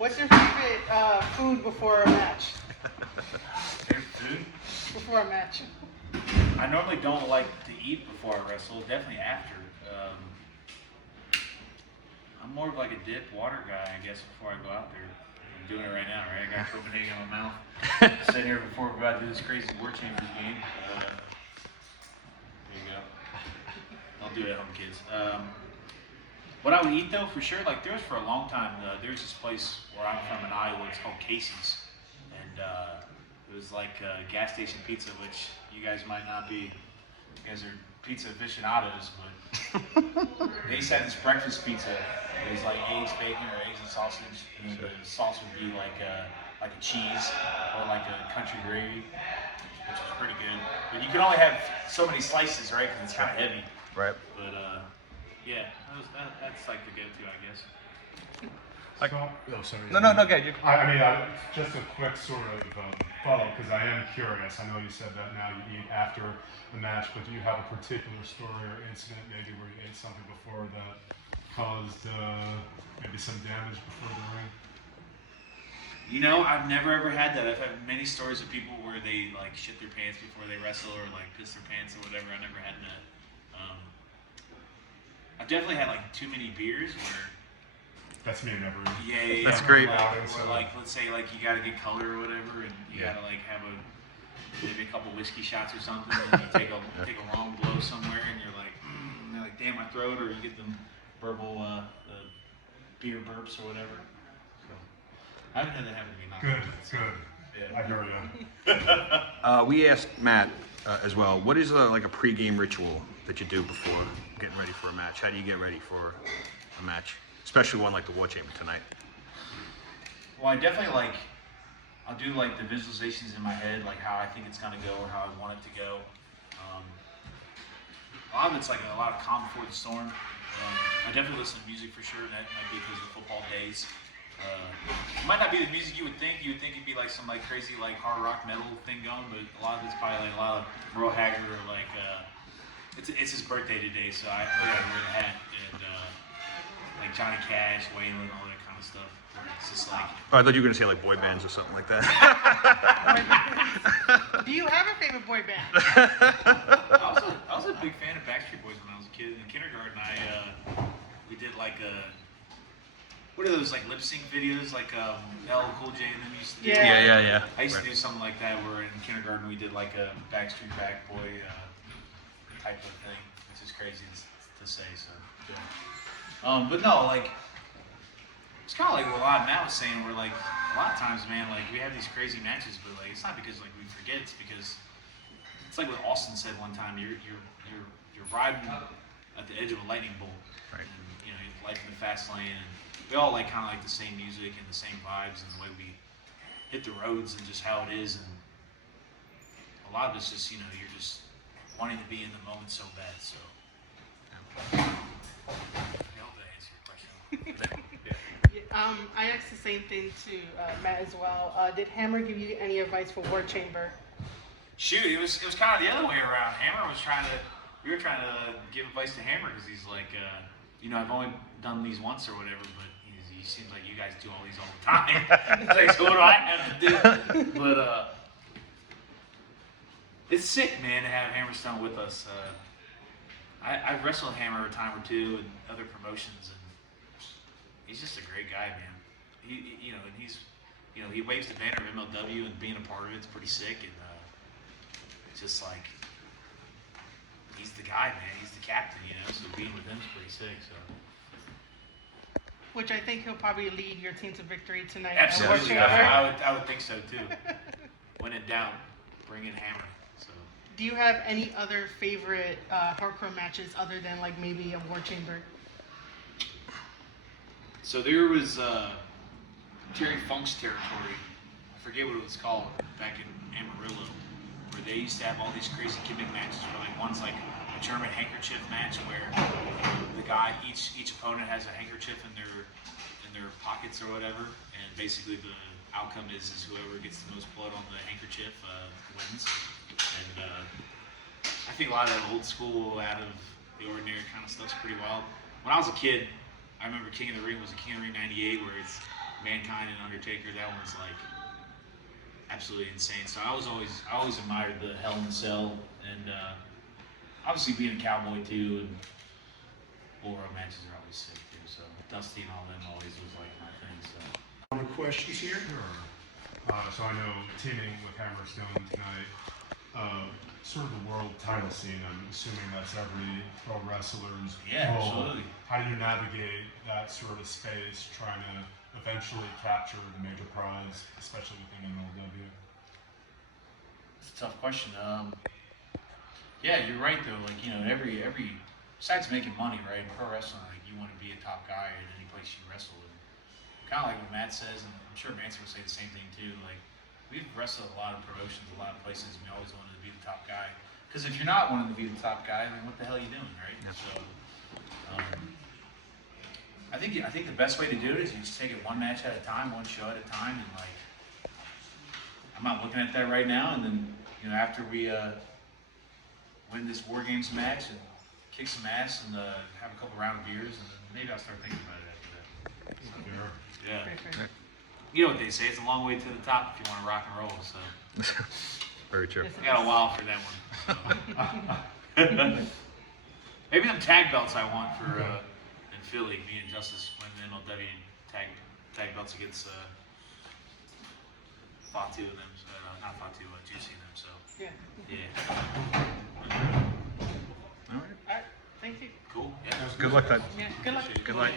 What's your favorite food before a match? Favorite food? Before a match. I normally don't like to eat before I wrestle. Definitely after. I'm more of like a dip water guy, I guess, before I go out there. I'm doing it right now, right? I got Copenhagen in my mouth. Sitting here before we're about to do this crazy War Chambers game. There you go. I'll do it at home, kids. What I would eat though, for sure, like there was for a long time, there's this place where I'm from in Iowa, it's called Casey's. And it was like gas station pizza, which you guys might not be, you guys are pizza aficionados, but they used to have this breakfast pizza. It was like eggs, bacon, or eggs and sausage. And the sauce would be like a cheese or like a country gravy, which was pretty good. But you can only have so many slices, right? Because it's kind of heavy. Right. But yeah, that's like the go-to, I guess. Sorry. No, okay. Just a quick sort of follow-up, because I am curious. I know you said that now you eat after the match, but do you have a particular story or incident maybe where you ate something before that caused maybe some damage before the ring? You know, I've never ever had that. I've had many stories of people where they like shit their pants before they wrestle or like piss their pants or whatever. I never had that. I've definitely had like too many beers where. That's me never. Yeah. That's great. Or like, let's say like you got to get color or whatever, and you got to like have maybe a couple whiskey shots or something, and you take a wrong blow somewhere, and you're like, and they're like, damn, my throat, or you get them verbal beer burps or whatever. So I haven't had that happen to me. Good. Yeah. I hear you. We asked Matt as well. What is like a pre-game ritual that you do before getting ready for a match? How do you get ready for a match, especially one like the War Chamber tonight? Well, I definitely I'll do like the visualizations in my head, like how I think it's gonna go or how I want it to go. A lot of it's like a lot of calm before the storm. I definitely listen to music for sure. That might be because of football days. It might not be the music you would think. You would think it'd be like some like crazy like hard rock metal thing going, but a lot of it's probably like a lot of Merle Haggard or like it's his birthday today, so I gotta wear the hat and like Johnny Cash, Waylon, all that kind of stuff. It's just like. Oh, I thought you were gonna say like boy bands or something like that. Do you have a favorite boy band? I was a big fan of Backstreet Boys when I was a kid. In kindergarten, we did like what are those like lip sync videos like LL Cool J and them used to do? Yeah. I used to do something like that where in kindergarten we did like a Backstreet Back Boy type of thing, which is crazy to say. So, yeah. But no, like it's kind of like what a lot of Matt was saying. Where like a lot of times, man, like we have these crazy matches, but like it's not because like we forget. It's because it's like what Austin said one time. You're riding at the edge of a lightning bolt, Right. And, you know, life in the fast lane, and we all like kind of like the same music and the same vibes and the way we hit the roads and just how it is. And a lot of it's just, you know, you're just wanting to be in the moment so bad. So I hope that answers your question. I asked the same thing to Matt as well. Did Hammer give you any advice for War Chamber? Shoot, it was kind of the other way around. We were trying to give advice to Hammer because he's like, you know, I've only done these once or whatever, but he seems like you guys do all these all the time. He's like, so what do I have to do? But it's sick, man, to have Hammerstone with us. I've wrestled Hammer a time or two in other promotions, and he's just a great guy, man. He waves the banner of MLW, and being a part of it's pretty sick, and it's just like he's the guy, man. He's the captain, you know. So being with him's pretty sick. So. Which I think he'll probably lead your team to victory tonight. Absolutely, At War I would think so too. When in doubt, bring in Hammer. So. Do you have any other favorite hardcore matches other than like maybe a War Chamber? So there was Terry Funk's territory. I forget what it was called back in Amarillo, where they used to have all these crazy gimmick matches. Where like one's like a German handkerchief match, where the guy each opponent has a handkerchief in their pockets or whatever, and basically the outcome is whoever gets the most blood on the handkerchief wins. And I think a lot of that old school, out of the ordinary kind of stuff's pretty wild. When I was a kid, I remember King of the Ring was a King of the Ring '98, where it's Mankind and Undertaker, that one's like absolutely insane. So I always admired the Hell in a Cell, and obviously being a cowboy too, and bull rope matches are always sick too. So Dusty and all them always was like my thing. So. Other questions here? Sure. So I know teaming with Hammerstone tonight, sort of the world title scene, I'm assuming that's every pro wrestler's Yeah, goal. absolutely. How do you navigate that sort of space, trying to eventually capture the major prize, especially within MLW? It's a tough question. Yeah, you're right though. Like, you know, every besides making money, right? In pro wrestling, like you want to be a top guy in any place you wrestle. And kind of like what Matt says, and I'm sure Manson would say the same thing too. Like, we've wrestled a lot of promotions, a lot of places, and we always wanted to be the top guy. Because if you're not wanting to be the top guy, then what the hell are you doing, right? Yeah. So, I think the best way to do it is you just take it one match at a time, one show at a time, and like, I'm not looking at that right now. And then, you know, after we win this War Games match and kick some ass and have a couple round of beers, and then maybe I'll start thinking about it after that. So, yeah. Fair. You know what they say, it's a long way to the top if you want to rock and roll, so Very true. Yes, I got a while for that one. So. Maybe them tag belts I want for in Philly, me and Justice win the MLW tag belts against Fatu and them, so, not Fatu, Juicy and them, so Yeah. yeah. All right. All right. Thank you. Cool, yeah. Good luck, Ted. Yeah. Good luck. Good luck.